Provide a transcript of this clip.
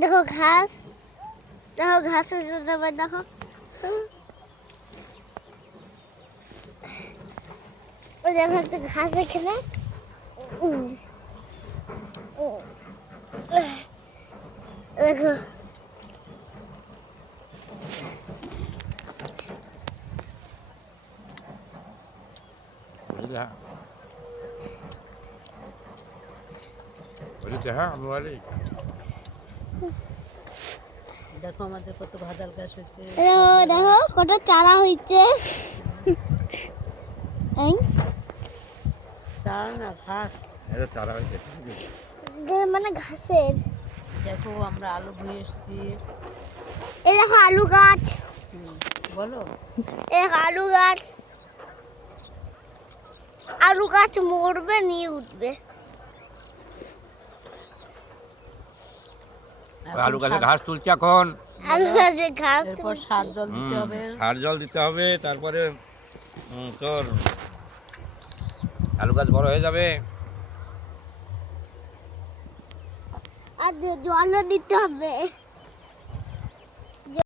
দেখো ঘাস, দেখো ঘাস উঠে দেবে, দেখো ওই দেখো একটা ঘাস এখানে। দেখো দেখো আমাদের কত ভাদাল গাছ হয়েছে। দেখো কত চারা হয়েছে। চারা না ঘাস, মানে ঘাসের। দেখো আমরা আলু ধুয়ে এসছি। এই দেখো আলু গাছ, বলো এই আলু গাছ, আলু গাছ মরবে নিয়ে উঠবে। আলু গাছে ঘাস তুলছে এখন। আলু গাছে ঘাস এরপর সার জল দিতে হবে। সার জল দিতে হবে, তারপরে তোর আলু গাছ বড় হয়ে যাবে। আর জলও দিতে হবে।